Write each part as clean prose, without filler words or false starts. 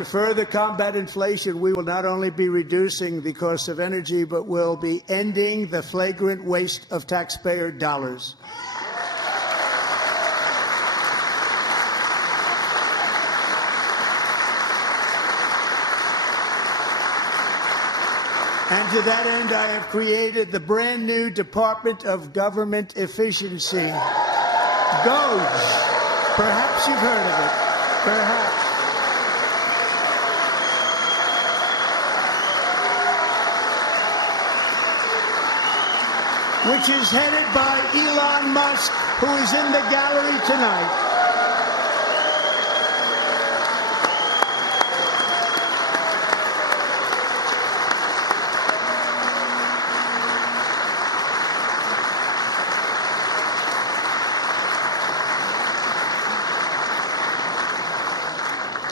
To further combat inflation, we will not only be reducing the cost of energy, but will be ending the flagrant waste of taxpayer dollars. And to that end, I have created the brand new Department of Government Efficiency, DOGE. Perhaps you've heard of it. Perhaps. Which is headed by Elon Musk, who is in the gallery tonight.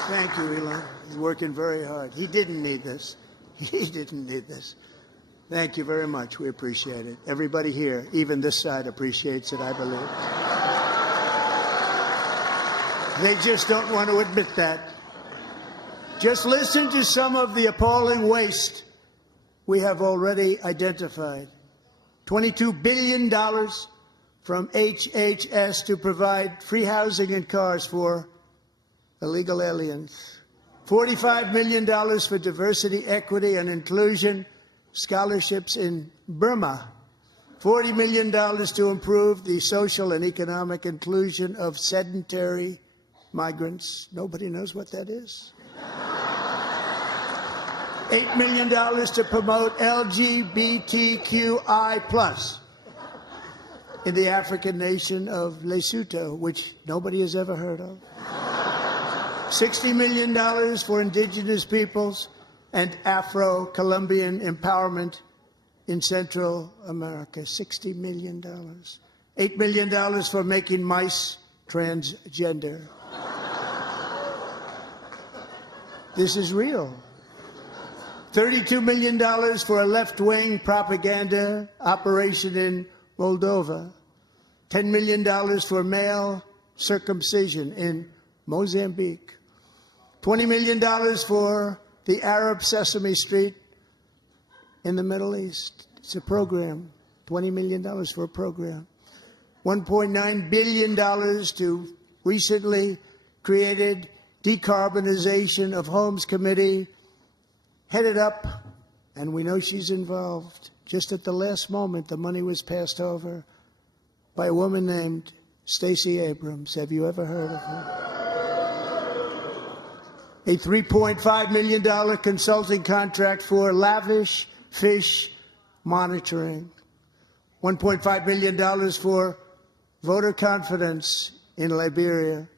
Thank you, Elon. He's working very hard. He didn't need this. He didn't need this. Thank you very much. We appreciate it. Everybody here, even this side, appreciates it, I believe. They just don't want to admit that. Just listen to some of the appalling waste we have already identified. $22 billion from HHS to provide free housing and cars for illegal aliens. $45 million for diversity, equity, and inclusion scholarships in Burma. $40 million to improve the social and economic inclusion of sedentary migrants. Nobody knows what that is. $8 million to promote LGBTQI+ in the African nation of Lesotho, which nobody has ever heard of. $60 million for indigenous peoples and Afro-Colombian empowerment in Central America. $60 million. $8 million for making mice transgender. This is real. $32 million for a left-wing propaganda operation in Moldova. $10 million for male circumcision in Mozambique. $20 million for the Arab Sesame Street in the Middle East. It's a program. $20 million for a program. $1.9 billion to recently created Decarbonization of Homes Committee, headed up, and we know she's involved. Just at the last moment, the money was passed over by a woman named Stacey Abrams. Have you ever heard of her? A $3.5 million consulting contract for lavish fish monitoring. $1.5 million for voter confidence in Liberia.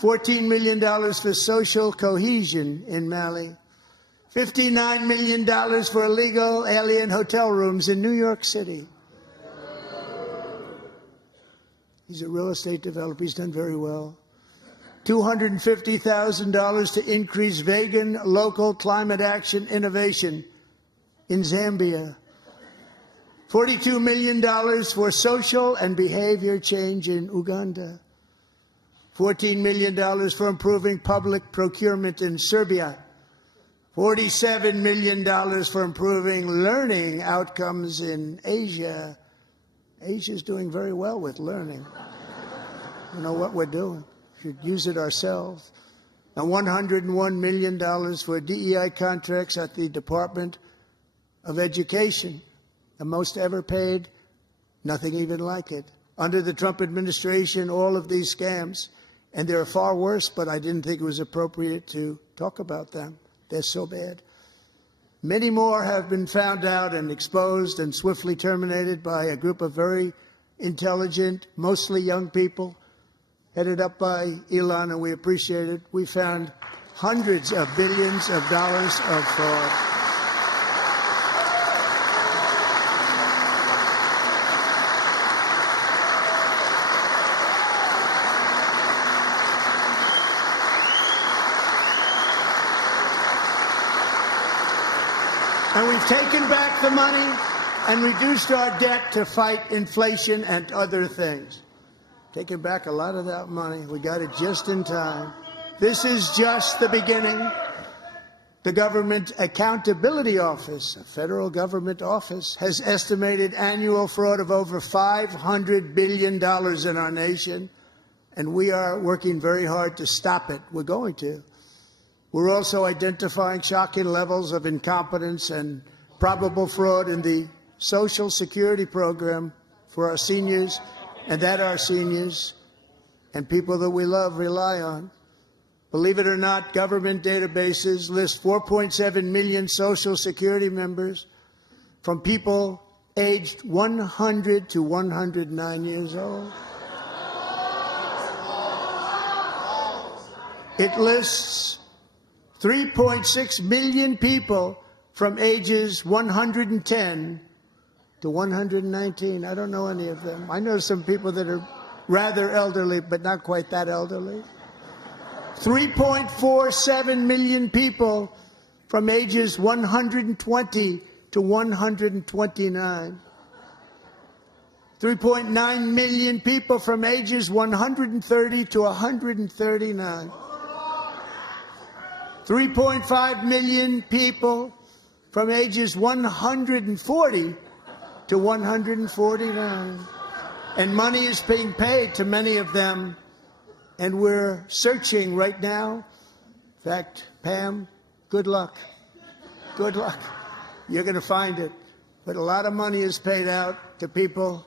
$14 million for social cohesion in Mali. $59 million for illegal alien hotel rooms in New York City. He's a real estate developer. He's done very well. $250,000 to increase vegan local climate action innovation in Zambia. $42 million for social and behavior change in Uganda. $14 million for improving public procurement in Serbia. $47 million for improving learning outcomes in Asia. Asia's doing very well with learning. You know what we're doing. Should use it ourselves. Now, $101 million for DEI contracts at the Department of Education, the most ever paid, nothing even like it. Under the Trump administration, all of these scams, and there are far worse, but I didn't think it was appropriate to talk about them. They're so bad. Many more have been found out and exposed and swiftly terminated by a group of very intelligent, mostly young people, headed up by Elon, and we appreciate it. We found hundreds of billions of dollars of fraud. And we've taken back the money and reduced our debt to fight inflation and other things. Taking back a lot of that money. We got it just in time. This is just the beginning. The Government Accountability Office, a federal government office, has estimated annual fraud of over $500 billion in our nation, and we are working very hard to stop it. We're going to. We're also identifying shocking levels of incompetence and probable fraud in the Social Security program for our seniors, and that our seniors and people that we love rely on. Believe it or not, government databases list 4.7 million Social Security members from people aged 100 to 109 years old. It lists 3.6 million people from ages 110 to 119. I don't know any of them. I know some people that are rather elderly, but not quite that elderly. 3.47 million people from ages 120 to 129. 3.9 million people from ages 130 to 139. 3.5 million people from ages 140 to 149. And money is being paid to many of them. And we're searching right now. In fact, Pam, good luck. Good luck. You're going to find it. But a lot of money is paid out to people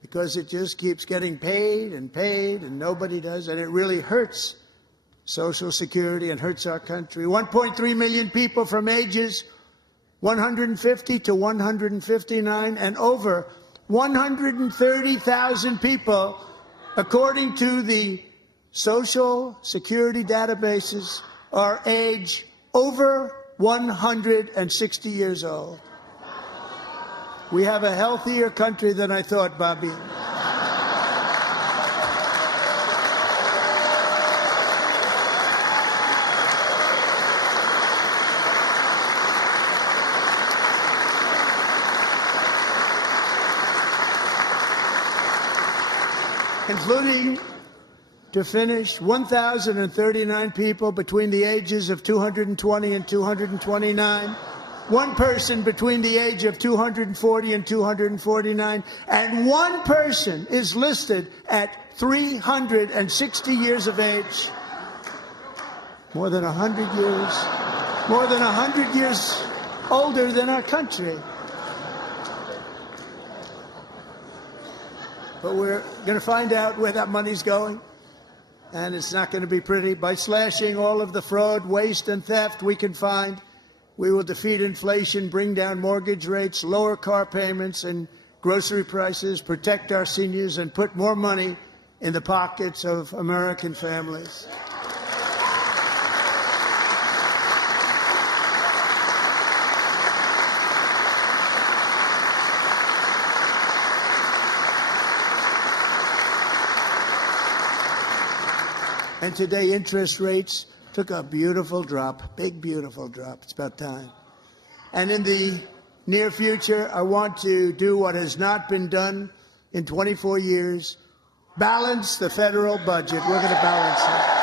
because it just keeps getting paid, and nobody does. And it really hurts Social Security and hurts our country. 1.3 million people from ages 150 to 159, and over 130,000 people, according to the Social Security databases, are age over 160 years old. We have a healthier country than I thought, Bobby. Including, to finish, 1,039 people between the ages of 220 and 229, one person between the age of 240 and 249, and one person is listed at 360 years of age. More than 100 years older than our country. But we're going to find out where that money's going, and it's not going to be pretty. By slashing all of the fraud, waste, and theft we can find, we will defeat inflation, bring down mortgage rates, lower car payments and grocery prices, protect our seniors, and put more money in the pockets of American families. And today, interest rates took a beautiful drop, big, beautiful drop. It's about time. And in the near future, I want to do what has not been done in 24 years, balance the federal budget. We're going to balance it.